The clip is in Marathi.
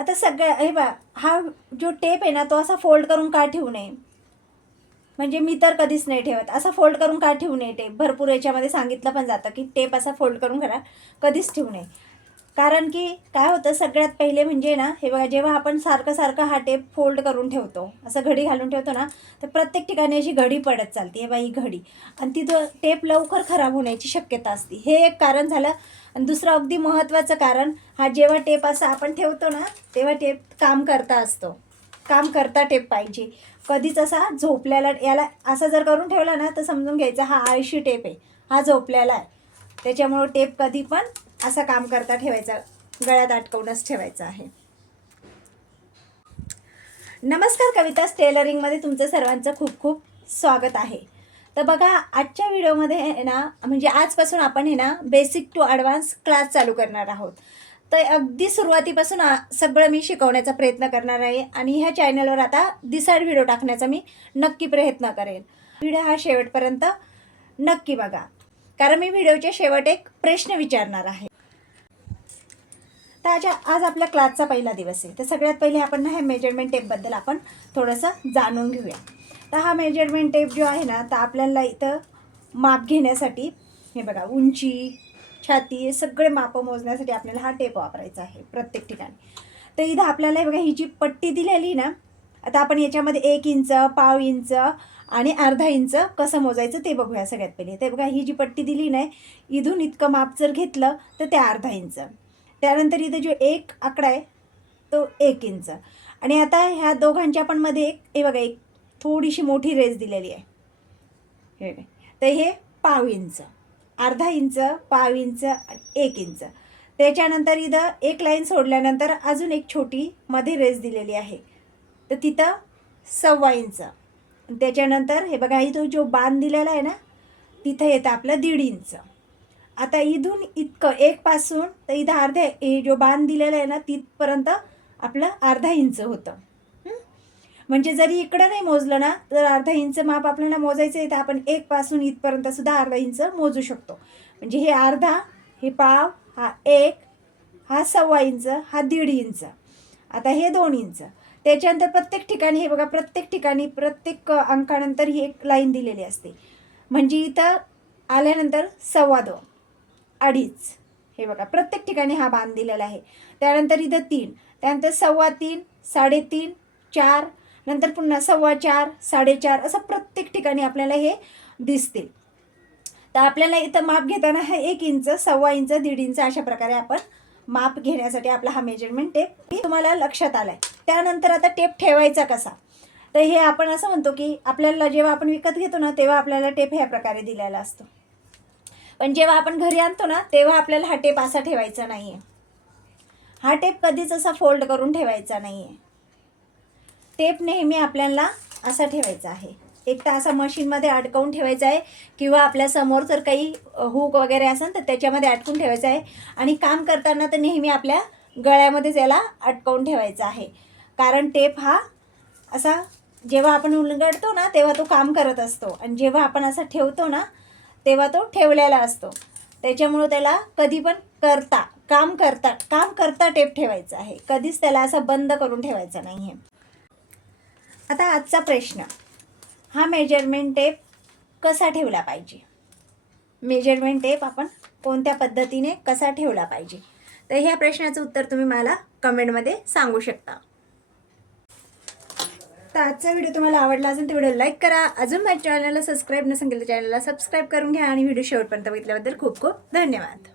आता सगळ्या हे बा, हा जो टेप आहे ना तो असा फोल्ड करून का ठेवू नये, म्हणजे मी तर कधीच नाही ठेवत. असा फोल्ड करून का ठेवू नये टेप, भरपूर याच्यामध्ये सांगितलं पण जातं की टेप असा फोल्ड करून करा, कधीच ठेवू नये. कारण की काय होतं सगळ्यात पहिले म्हणजे ना, हे बघा, जेव्हा आपण सारखं सारखं हा टेप फोल्ड करून ठेवतो, असं घडी घालून ठेवतो ना, तर प्रत्येक ठिकाणी अशी घडी पडत चालते. हे बघा, ही घडी, आणि तिथं टेप लवकर खराब होण्याची शक्यता असते. हे एक कारण झालं. आणि दुसरं अगदी महत्त्वाचं कारण, हा जेव्हा टेप असा आपण ठेवतो ना, तेव्हा टेप काम करता असतो, काम करता टेप पाहिजे. कधीच असा झोपल्याला, याला असं जर करून ठेवला ना, तर समजून घ्यायचा हा आळशी टेप आहे, हा झोपल्याला आहे. त्याच्यामुळं टेप कधी पण असा काम करता ठेवायचा, गळ्यात अटकवूनच ठेवायचा आहे. नमस्कार, कविताज टेलरिंगमध्ये तुमचं सर्वांचं खूप खूप स्वागत आहे. तर बघा, आजच्या व्हिडिओमध्ये आहे ना, म्हणजे आजपासून आपण आहे ना बेसिक टू ॲडव्हान्स क्लास चालू करणार आहोत. तर अगदी सुरुवातीपासून सगळं मी शिकवण्याचा प्रयत्न करणार आहे. आणि ह्या चॅनलवर आता दिसाड व्हिडिओ टाकण्याचा मी नक्की प्रयत्न करेन. व्हिडिओ हा शेवटपर्यंत नक्की बघा, कारण मी व्हिडिओच्या शेवट एक प्रश्न विचारणार आहे. तर आज आपल्या क्लासचा पहिला दिवस आहे. तर सगळ्यात पहिले आपण ना ह्या मेजरमेंट टेपबद्दल आपण थोडंसं जाणून घेऊया. तर हा मेजरमेंट टेप जो आहे ना, तर आपल्याला इथं माप घेण्यासाठी, हे बघा, उंची, छाती, हे सगळे मापं मोजण्यासाठी आपल्याला हा टेप वापरायचा आहे प्रत्येक ठिकाणी. तर इथं आपल्याला हे बघा, ही जी पट्टी दिलेली ना, आता आपण याच्यामध्ये 1 इंच, पाव इंच आणि अर्धा इंच कसं मोजायचं ते बघूया सगळ्यात पहिले. ते बघा, ही जी पट्टी दिली नाही, इथून इतकं माप जर घेतलं तर ते अर्धा इंच. त्यानंतर इथे जो एक आकडा आहे तो 1 इंच. आणि आता ह्या दोघांच्या पण मध्ये हे बघा, एक थोडीशी मोठी रेस दिलेली आहे, हे तर हे पाव इंच, अर्धा इंच, पाव इंच, 1 इंच. त्याच्यानंतर इथं एक लाईन सोडल्यानंतर अजून एक छोटी मध्ये रेस दिलेली आहे, तर तिथं 1.25 इंच. त्याच्यानंतर हे बघा, इथं जो बाण दिलेला आहे ना, तिथं येतं आपलं 1.5 इंच. आता इथून इतकं एकपासून तर इथं अर्ध्या, हे जो बाण दिलेला आहे ना, तिथपर्यंत आपलं अर्धा इंच होतं. म्हणजे जरी इकडं नाही मोजलं ना, तर अर्धा इंच माप आपल्याला मोजायचं आहे, तर आपण एकपासून इथपर्यंत सुद्धा अर्धा इंच मोजू शकतो. म्हणजे हे अर्धा, हे पाव, हा 1, हा 1.25 इंच, हा 1.5 इंच, आता हे 2 इंच. त्याच्यानंतर प्रत्येक ठिकाणी हे बघा, प्रत्येक ठिकाणी प्रत्येक अंकानंतर ही एक लाईन दिलेली असते. म्हणजे इथं आल्यानंतर 2.25, 2.5, हे बघा, प्रत्येक ठिकाणी हा बाण दिलेला आहे. त्यानंतर इथं 3, त्यानंतर 3.25, 3.5, 4, नंतर पुन्हा 4.25, 4.5, असं प्रत्येक ठिकाणी आपल्याला हे दिसतील. तर आपल्याला इथं माप घेताना हा 1 इंच, 1.25 इंच, 1.5 इंच अशा प्रकारे आपण माप घेण्यासाठी आपला हा मेजरमेंट टेप तुम्हाला लक्षात आलाय. त्यानंतर आता टेप ठेवायचा कसा, तर हे आपण असं म्हणतो की आपल्याला जेव्हा आपण विकत घेतो ना, तेव्हा आपल्याला टेप ह्या प्रकारे दिलेला असतो. पण जेव्हा आपण घरी आणतो ना, तेव्हा आपल्याला हा टेप असा ठेवायचा नाही आहे. हा टेप कधीच असा फोल्ड करून ठेवायचा नाही आहे. टेप नेहमी आपल्याला असा ठेवायचा आहे. एक तर असा मशीनमध्ये अडकवून ठेवायचा आहे, किंवा आपल्या समोर जर काही हुक वगैरे असेल तर त्याच्यामध्ये अडकून ठेवायचं आहे. आणि काम करताना तर नेहमी आपल्या गळ्यामध्येच याला अडकवून ठेवायचं आहे. कारण टेप हा असा जेव्हा आपण उलगडतो ना, तेव्हा तो काम करत असतो, आणि जेव्हा आपण असा ठेवतो ना, तेव्हा तो ठेवलेला असतो. त्याच्यामुळं त्याला कधी पण काम करता टेप ठेवायचा आहे. कधीच त्याला असा बंद करून ठेवायचा नाही आहे. आता आजचा प्रश्न, हा मेजरमेंट टेप कसा ठेवला पाहिजे, मेजरमेंट टेप आपण कोणत्या पद्धतीने कसा ठेवला पाहिजे, तर ह्या प्रश्नाचं उत्तर तुम्ही मला कमेंटमध्ये सांगू शकता. तर आजचा व्हिडिओ तुम्हाला आवडला असेल तर व्हिडिओ लाईक करा. अजून माझ्या चॅनलला सबस्क्राईब नसेल तर चॅनलला सबस्क्राईब करून घ्या. आणि व्हिडिओ शेवटपर्यंत बघितल्याबद्दल खूप खूप धन्यवाद.